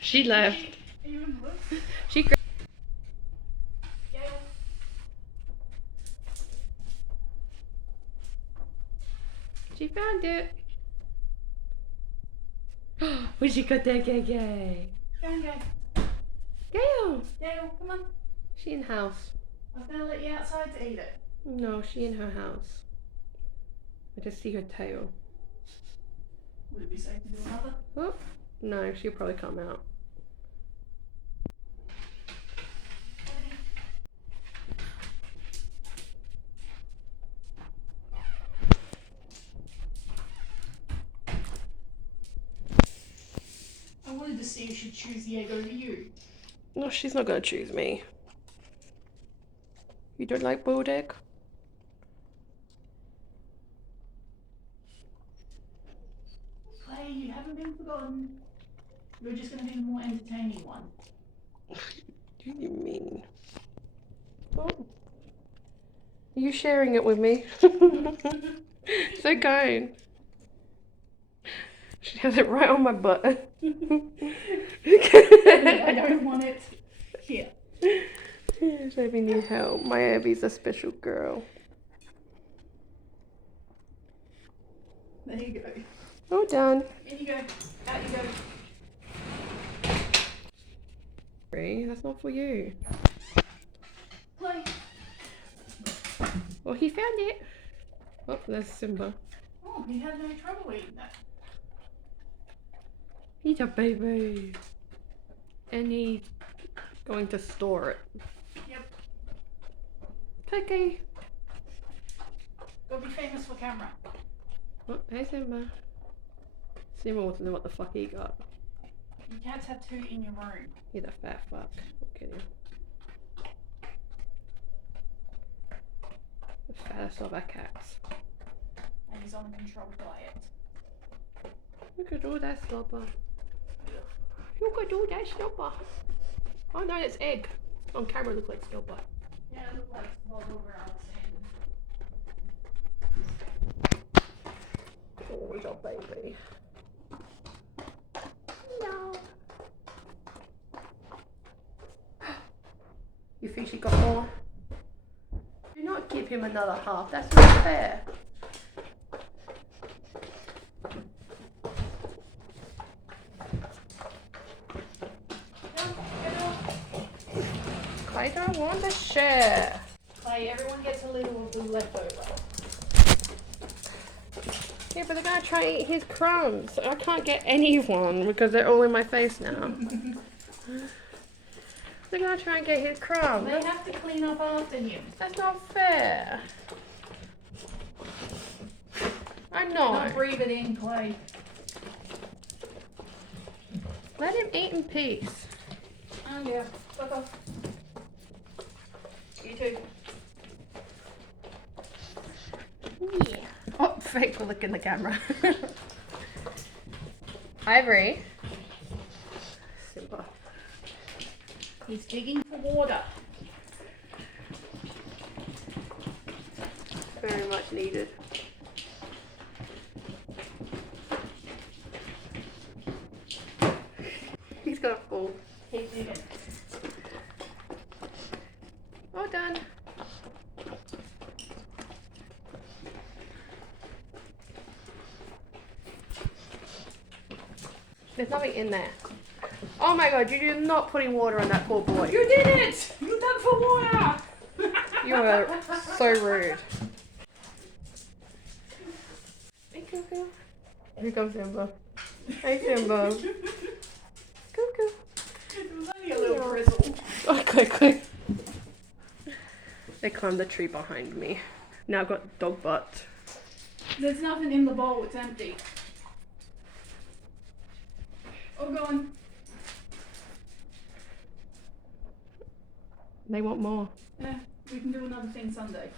She left. She. She found it. Where'd she got that gay gay? Gail. Gail, come on. She in house. I was gonna let you outside to eat it. No, she in her house. I just see her tail. Would it be safe to do another? Oh, no, she'll probably come out. I wanted to see if she'd choose the egg over you. No, she's not gonna choose me. You don't like boiled egg? Clay, you haven't been forgotten. You're just gonna be the more entertaining one. What do you mean? Oh. Are you sharing it with me? So kind. She has it right on my butt. I don't want it. Here. Abby needs help. My Abby's a special girl. There you go. Oh, done. In you go. Out you go. That's not for you. Play. Well, he found it. Oh, there's Simba. Oh, he had no trouble eating that. He's a baby. And he's going to store it. Yep. Cookie. Go be famous for camera. Oh, hey Simba. Simba wants to know what the fuck he got. You cats have two in your room. He's a fat fuck. Look at him. The fattest of our cats. And he's on a controlled diet. Look at all that slobber. Look at all that slobber. Oh no, it's egg. On camera, it looks like slobber. Yeah, it looked like Bob Alexander. Oh, little baby. No. You think she got more? Do not give him another half. That's not fair. I don't want to share. Clay, everyone gets a little of the leftover. Yeah, but they're gonna try and eat his crumbs. I can't get anyone because they're all in my face now. They're gonna try and get his crumbs. They have to clean up after him. That's not fair. I know. Don't breathe it in, Clay. Let him eat in peace. Oh yeah, fuck off. You too. Yeah. Oh, fake look in the camera. Ivory. Simba. He's digging for water. Very much needed. He's gonna fall. He's digging. All done. There's nothing in there. Oh my god, you did not putting water on that poor boy. You did it! You dug for water! You are so rude. Hey, Cuckoo. Here comes Simba. Hey, Simba. Cuckoo. It was only a little drizzle. Oh, quick. They climbed the tree behind me. Now I've got dog butt. There's nothing in the bowl, it's empty. Oh, go on. They want more. Yeah, we can do another thing Sunday.